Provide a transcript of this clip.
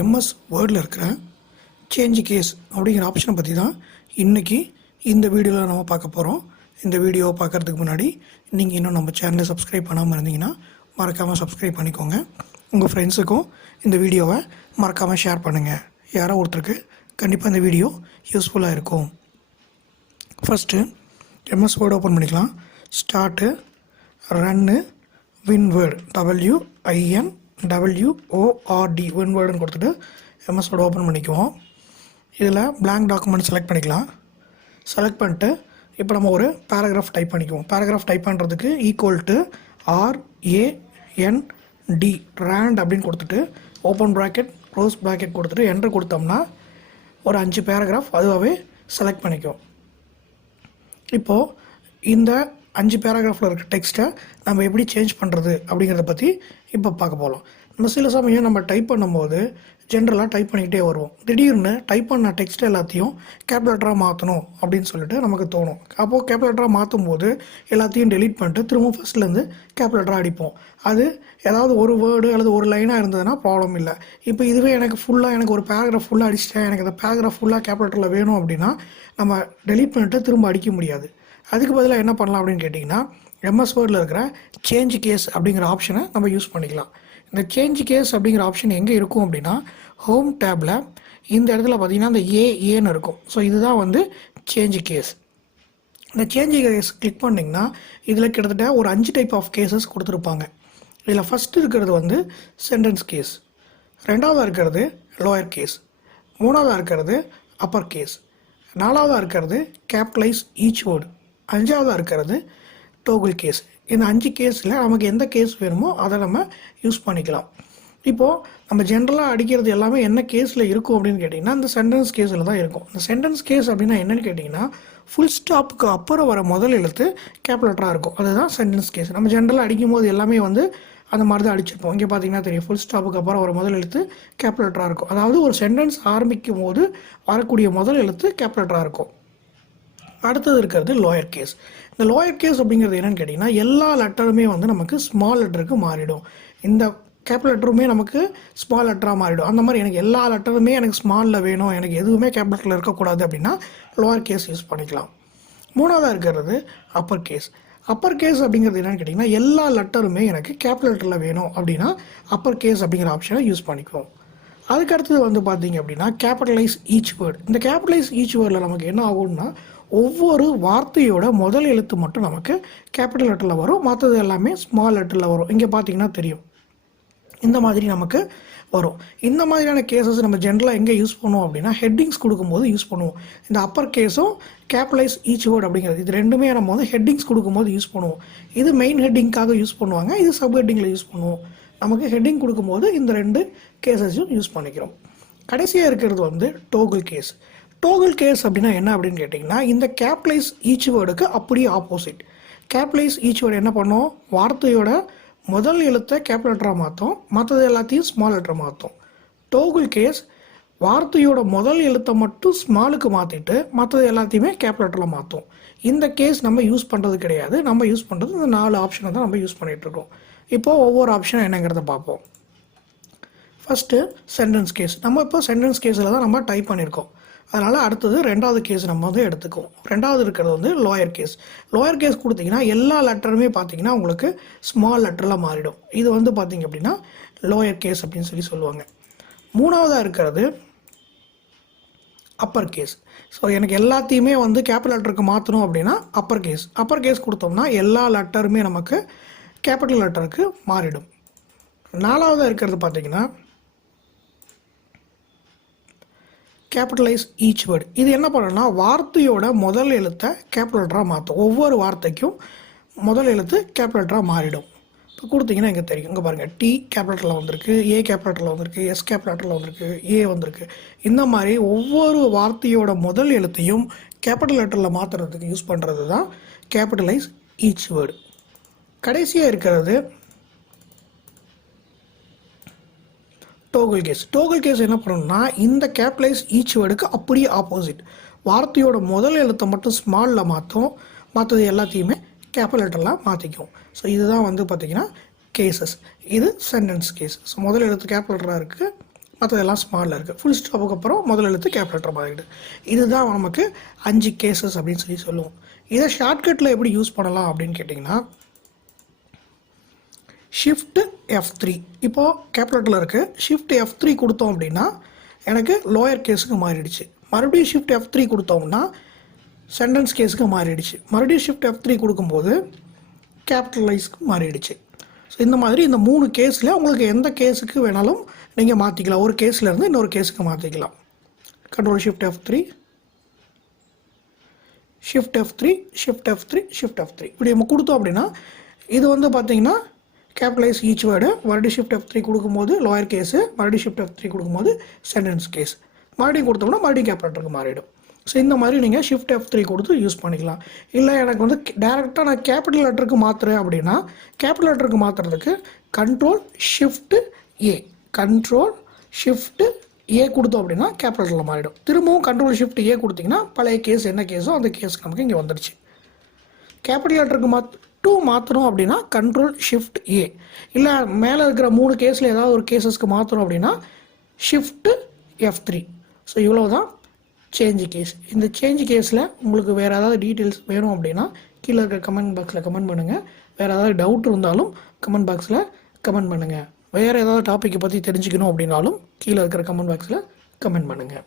MS வேர்டில் இருக்கிற change case அப்படிங்கிற ஆப்ஷனை பற்றி தான் இன்றைக்கி இந்த வீடியோவில் நம்ம பார்க்க போகிறோம். இந்த வீடியோவை பார்க்குறதுக்கு முன்னாடி நீங்கள் இன்னும் நம்ம சேனலை சப்ஸ்கிரைப் பண்ணாமல் இருந்தீங்கன்னா மறக்காமல் சப்ஸ்கிரைப் பண்ணிக்கோங்க. உங்கள் ஃப்ரெண்ட்ஸுக்கும் இந்த வீடியோவை மறக்காமல் ஷேர் பண்ணுங்கள். யாரோ ஒருத்தருக்கு கண்டிப்பாக இந்த வீடியோ யூஸ்ஃபுல்லாக இருக்கும். ஃபஸ்ட்டு எம்எஸ் வேர்டு ஓப்பன் பண்ணிக்கலாம். ஸ்டார்ட்டு, ரன்னு, வின்வேர்டு, WINWORD வின்வேர்டுன்னு கொடுத்துட்டு எம்எஸ் வேர்டு ஓப்பன் பண்ணிக்குவோம். இதில் blank டாக்குமெண்ட் செலக்ட் பண்ணிக்கலாம். செலக்ட் பண்ணிட்டு இப்போ நம்ம ஒரு பேராகிராஃப் டைப் பண்ணிக்குவோம். பேராகிராஃப் டைப் பண்ணுறதுக்கு RAND ரேண்ட் அப்படின்னு கொடுத்துட்டு ஓப்பன் ப்ராக்கெட் க்ளோஸ் ப்ராக்கெட் கொடுத்துட்டு என்டர் கொடுத்தோம்னா ஒரு 5 பேராகிராஃப் அதுவாகவே செலக்ட் பண்ணிக்குவோம். இப்போது இந்த 5 பேராகிராஃபில் இருக்க டெக்ஸ்ட்டை நம்ம எப்படி சேஞ்ச் பண்ணுறது அப்படிங்கிறத பற்றி இப்போ பார்க்க போகலாம். நம்ம சில சமயம் நம்ம டைப் பண்ணும்போது ஜென்ரலாக டைப் பண்ணிக்கிட்டே வருவோம். திடீர்னு டைப் பண்ண டெக்ஸ்ட் எல்லாத்தையும் கேப்லெட்டராக மாற்றணும் அப்படின்னு சொல்லிட்டு நமக்கு தோணும். அப்போது கேப்லெட்டராக மாற்றும் போது எல்லாத்தையும் டெலீட் பண்ணிட்டு திரும்ப ஃபஸ்ட்லேருந்து கேப்லெட்டராக அடிப்போம். அது ஏதாவது ஒரு வேர்டு அல்லது ஒரு லைனாக இருந்ததுன்னா ப்ராப்ளம் இல்லை. இப்போ இதுவே எனக்கு ஒரு பேராகிராஃப் ஃபுல்லாக அடிச்சிட்டேன், எனக்கு அந்த பேராகிராஃப் ஃபுல்லாக கேப்லெட்டரில் வேணும் அப்படின்னா நம்ம டெலீட் பண்ணிட்டு திரும்ப அடிக்க முடியாது. அதுக்கு பதிலாக என்ன பண்ணலாம் அப்படின்னு கேட்டிங்கன்னா எம்எஸ் வேர்டில் இருக்கிற சேஞ்ச் கேஸ் அப்படிங்கிற ஆப்ஷனை நம்ம யூஸ் பண்ணிக்கலாம். இந்த சேஞ்ச் கேஸ் அப்படிங்கிற ஆப்ஷன் எங்கே இருக்கும் அப்படின்னா ஹோம் டேப்பில் இந்த இடத்துல பார்த்திங்கன்னா இந்த ஏன்னு இருக்கும். ஸோ இதுதான் வந்து சேஞ்ச் கேஸ். இந்த சேஞ்ச் கேஸ் கிளிக் பண்ணிங்கன்னா இதில் கிட்டத்தட்ட ஒரு 5 டைப் ஆஃப் கேசஸ் கொடுத்துருப்பாங்க. இதில் ஃபஸ்ட்டு இருக்கிறது வந்து சென்டென்ஸ் கேஸ், ரெண்டாவதாக இருக்கிறது லோயர் கேஸ், மூணாவதாக இருக்கிறது அப்பர் கேஸ், நாலாவதாக இருக்கிறது கேபிட்டலைஸ் ஈச் வேர்டு, அஞ்சாவதாக இருக்கிறது டோகுல் கேஸ். இந்த 5 கேஸில் நமக்கு எந்த கேஸ் வேணுமோ அதை நம்ம யூஸ் பண்ணிக்கலாம். இப்போது நம்ம ஜென்ரலாக அடிக்கிறது எல்லாமே என்ன கேஸில் இருக்கும் அப்படின்னு கேட்டிங்கன்னா இந்த சென்டென்ஸ் கேஸில் தான் இருக்கும். இந்த சென்டென்ஸ் கேஸ் அப்படின்னா என்னென்னு கேட்டிங்கன்னா ஃபுல் ஸ்டாப்புக்கு அப்புறம் வர முதல் எழுத்து கேப்லெட்டராக இருக்கும். அதுதான் சென்டென்ஸ் கேஸ். நம்ம ஜென்ரலாக அடிக்கும்போது எல்லாமே வந்து அந்த மாதிரி தான் அடிச்சிருப்போம். இங்கே பார்த்தீங்கன்னா தெரியும், ஃபுல் ஸ்டாப்புக்கு அப்புறம் வர முதல் எழுத்து கேப்லெட்டராக இருக்கும். அதாவது ஒரு சென்டென்ஸ் ஆரம்பிக்கும் போது வரக்கூடிய முதல் எழுத்து கேப்லெட்டராக இருக்கும். அடுத்தது இருக்கிறது லோயர் கேஸ். இந்த லோயர் கேஸ் அப்படிங்கிறது என்னென்னு கேட்டிங்கன்னா எல்லா லெட்டருமே வந்து நமக்கு ஸ்மால் லெட்டருக்கு மாறிடும். இந்த கேபிட்டல் லெட்டருமே நமக்கு ஸ்மால் லெட்டராக மாறிடும். அந்த மாதிரி எனக்கு எல்லா லெட்டருமே எனக்கு ஸ்மாலில் வேணும், எனக்கு எதுவுமே கேபிட்டலில் இருக்கக்கூடாது அப்படின்னா லோயர் கேஸ் யூஸ் பண்ணிக்கலாம். மூணாவதாக இருக்கிறது அப்பர் கேஸ். அப்பர் கேஸ் அப்படிங்கிறது என்னென்னு கேட்டிங்கன்னா எல்லா லெட்டருமே எனக்கு கேபிட்டல் லெட்டரில் வேணும் அப்படின்னா அப்பர் கேஸ் அப்படிங்கிற ஆப்ஷனை யூஸ் பண்ணிக்குவோம். அதுக்கடுத்தது வந்து பார்த்திங்க அப்படின்னா கேபிட்டலைஸ் ஈச் வேர்டு. இந்த கேபிட்டலைஸ் ஈச் வேர்டில் நமக்கு என்ன ஆகும்னா ஒவ்வொரு வார்த்தையோட முதல் எழுத்து மட்டும் நமக்கு கேபிட்டல் லெட்டரில் வரும், மற்றது எல்லாமே ஸ்மால் லெட்டரில் வரும். இங்கே பார்த்தீங்கன்னா தெரியும், இந்த மாதிரி நமக்கு வரும். இந்த மாதிரியான கேசஸ் நம்ம ஜென்ரலாக எங்கே யூஸ் பண்ணுவோம் அப்படின்னா ஹெட்டிங்ஸ் கொடுக்கும்போது யூஸ் பண்ணுவோம். இந்த அப்பர் கேஸும் கேபிட்டலைஸ் ஈச் வேர்டு அப்படிங்கிறது இது ரெண்டுமே நம்ம வந்து ஹெட்டிங்ஸ் கொடுக்கும்போது யூஸ் பண்ணுவோம். இது மெயின் ஹெட்டிங்காக யூஸ் பண்ணுவாங்க, இது சப் ஹெட்டிங்கில் யூஸ் பண்ணுவோம். நமக்கு ஹெட்டிங் கொடுக்கும்போது இந்த 2 கேசஸும் யூஸ் பண்ணிக்கிறோம். கடைசியாக இருக்கிறது வந்து டோகுல் கேஸ். டோகுல் கேஸ் அப்படின்னா என்ன அப்படின்னு கேட்டிங்கன்னா இந்த கேபிட்டலைஸ் ஈச் வேர்டுக்கு அப்படியே ஆப்போசிட். கேபிட்டலைஸ் ஈச் வேர்டு என்ன பண்ணும், வார்த்தையோட முதல் எழுத்தை கேபிட்டல் லெட்டராக மாற்றும், மற்றது எல்லாத்தையும் ஸ்மால் லெட்டரை மாற்றும். டோகுல் கேஸ் வார்த்தையோட முதல் எழுத்தை மட்டும் ஸ்மாலுக்கு மாற்றிட்டு மற்றது எல்லாத்தையுமே கேபிட்டல் லெட்டரில் மாற்றும். இந்த கேஸ் நம்ம யூஸ் பண்ணுறது கிடையாது. நம்ம யூஸ் பண்ணுறது இந்த 4 ஆப்ஷனை தான் நம்ம யூஸ் பண்ணிகிட்ருக்கோம். இப்போது ஒவ்வொரு ஆப்ஷனும் என்னங்கிறத பார்ப்போம். First sentence case. நம்ம இப்போ சென்டென்ஸ் கேஸில் தான் நம்ம டைப் பண்ணியிருக்கோம். அதனால் அடுத்தது ரெண்டாவது கேஸ் நம்ம வந்து எடுத்துக்குவோம். ரெண்டாவது இருக்கிறது வந்து லோயர் கேஸ். லோயர் கேஸ் கொடுத்திங்கன்னா எல்லா லெட்டருமே பார்த்திங்கன்னா உங்களுக்கு ஸ்மால் லெட்டரில் மாறிடும். இது வந்து பார்த்திங்க அப்படின்னா லோயர் கேஸ் அப்படின்னு சொல்லுவாங்க. மூணாவதாக இருக்கிறது அப்பர் கேஸ். ஸோ எனக்கு எல்லாத்தையுமே வந்து கேபிட்டல் லெட்டருக்கு மாற்றணும் அப்படின்னா அப்பர் கேஸ். அப்பர் கேஸ் கொடுத்தோம்னா எல்லா லெட்டருமே நமக்கு கேபிட்டல் லெட்டருக்கு மாறிடும். நாலாவதாக இருக்கிறது பார்த்திங்கன்னா கேபிட்டலைஸ் ஈச் வேர்டு. இது என்ன பண்ணணும்னா வார்த்தையோட முதல் எழுத்தை கேபிட்டல் லெட்டராக மாற்றும். ஒவ்வொரு வார்த்தைக்கும் முதல் எழுத்து கேபிட்டல் லெட்டராக மாறிடும். இப்போ கொடுத்தீங்கன்னா இங்கே தெரியும், இங்கே பாருங்கள், T கேபிட்டல் லெட்டரில் வந்திருக்கு, A கேபிட்டல் லெட்டரில் வந்திருக்கு, S கேபிட்டல் லெட்டரில் வந்திருக்கு, A வந்திருக்கு. இந்த மாதிரி ஒவ்வொரு வார்த்தையோட முதல் எழுத்தையும் கேபிட்டல் லெட்டரில் மாற்றுறதுக்கு யூஸ் பண்ணுறது தான் கேபிட்டலைஸ் ஈச் வேர்டு. கடைசியாக இருக்கிறது டோகுல் கேஸ். டோகுல் கேஸ் என்ன பண்ணணும்னா இந்த கேபிட்டலைஸ் ஈச் வேர்டுக்கு அப்படியே ஆப்போசிட். வார்த்தையோட முதல் எழுத்தை மட்டும் ஸ்மாலில் மாற்றும், மற்றது எல்லாத்தையுமே கேபிட்டல் லெட்டரில் மாற்றிக்கும். ஸோ இதுதான் வந்து பார்த்திங்கன்னா கேசஸ். இது சென்டென்ஸ் கேஸ். ஸோ முதல் எழுத்து கேபிட்டல் லெட்டராக இருக்குது, மற்றதெல்லாம் ஸ்மாலில் இருக்குது. ஃபுல் ஸ்டாப்புக்கு அப்புறம் முதல் எழுத்து கேப் லெட்டர் மாறிடுது. இதுதான் நமக்கு 5 கேசஸ் அப்படின்னு சொல்லுவோம். இதை ஷார்ட்கட்டில் எப்படி யூஸ் பண்ணலாம் அப்படின்னு கேட்டிங்கன்னா, ஷிஃப்ட் F3 இப்போது கேப் லெட்டரில் இருக்குது. ஷிஃப்ட் F3 கொடுத்தோம் அப்படின்னா எனக்கு லோயர் கேஸுக்கு மாறிடுச்சு. மறுபடியும் ஷிஃப்ட் F3 கொடுத்தோம்னா சென்டென்ஸ் கேஸுக்கு மாறிடுச்சு. மறுபடியும் ஷிஃப்ட் F3 கொடுக்கும்போது கேபிட்டலைஸ்க்கு மாறிடுச்சு. ஸோ இந்த மாதிரி இந்த 3 கேஸில் உங்களுக்கு எந்த கேஸுக்கு வேணாலும் நீங்கள் மாற்றிக்கலாம். ஒரு கேஸ்லேருந்து இன்னொரு கேஸுக்கு மாற்றிக்கலாம். Control shift F3, shift F3, shift F3, shift F3 இப்படி நம்ம கொடுத்தோம் அப்படின்னா இது வந்து பார்த்திங்கன்னா கேபிட்டலைஸ் ஈச் வேர்டு. மறுபடியும் ஷிஃப்ட் F3 கொடுக்கும்போது லோயர் கேஸு, மறுபடியும் ஷிஃப்ட் F3 கொடுக்கும்போது சென்டென்ஸ் கேஸ், மறுபடியும் கொடுத்தோம்னா மறுபடியும் கேபிட்டலுக்கு மாறிடும். ஸோ இந்த மாதிரி நீங்கள் ஷிஃப்ட் F3 கொடுத்து யூஸ் பண்ணிக்கலாம். இல்லை எனக்கு வந்து டேரெக்டாக நான் கேபிட்டல் லெட்டருக்கு மாற்றுறேன் அப்படின்னா கேபிட்டல் லெட்டருக்கு மாற்றுறதுக்கு கண்ட்ரோல் ஷிஃப்ட் ஏ, கண்ட்ரோல் ஷிஃப்ட் ஏ கொடுத்தோம் அப்படின்னா கேபிட்டலில் மாறிடும். திரும்பவும் கண்ட்ரோல் ஷிஃப்ட் ஏ கொடுத்திங்கன்னா பழைய கேஸ் என்ன கேஸோ அந்த கேஸ் நமக்கு இங்கே வந்துடுச்சு. கேபிட்டல் லெட்டருக்கு மாற்றணும் அப்படின்னா கண்ட்ரோல் ஷிஃப்ட் ஏ. இல்லை மேலே இருக்கிற 3 கேஸில் ஏதாவது ஒரு கேஸஸ்க்கு மாற்றணும் அப்படின்னா ஷிஃப்ட் F3. ஸோ இவ்வளோ தான் சேஞ்ச் கேஸ். இந்த சேஞ்ச் கேஸில் உங்களுக்கு வேறு ஏதாவது டீட்டெயில்ஸ் வேணும் அப்படின்னா கீழே இருக்கிற கமெண்ட் பாக்ஸில் கமெண்ட் பண்ணுங்கள். வேறு ஏதாவது டவுட் இருந்தாலும் கமெண்ட் பாக்ஸில் கமெண்ட் பண்ணுங்கள். வேறு ஏதாவது டாப்பிக்கை பற்றி தெரிஞ்சுக்கணும் அப்படின்னாலும் கீழே இருக்கிற கமெண்ட் பாக்ஸில் கமெண்ட் பண்ணுங்கள்.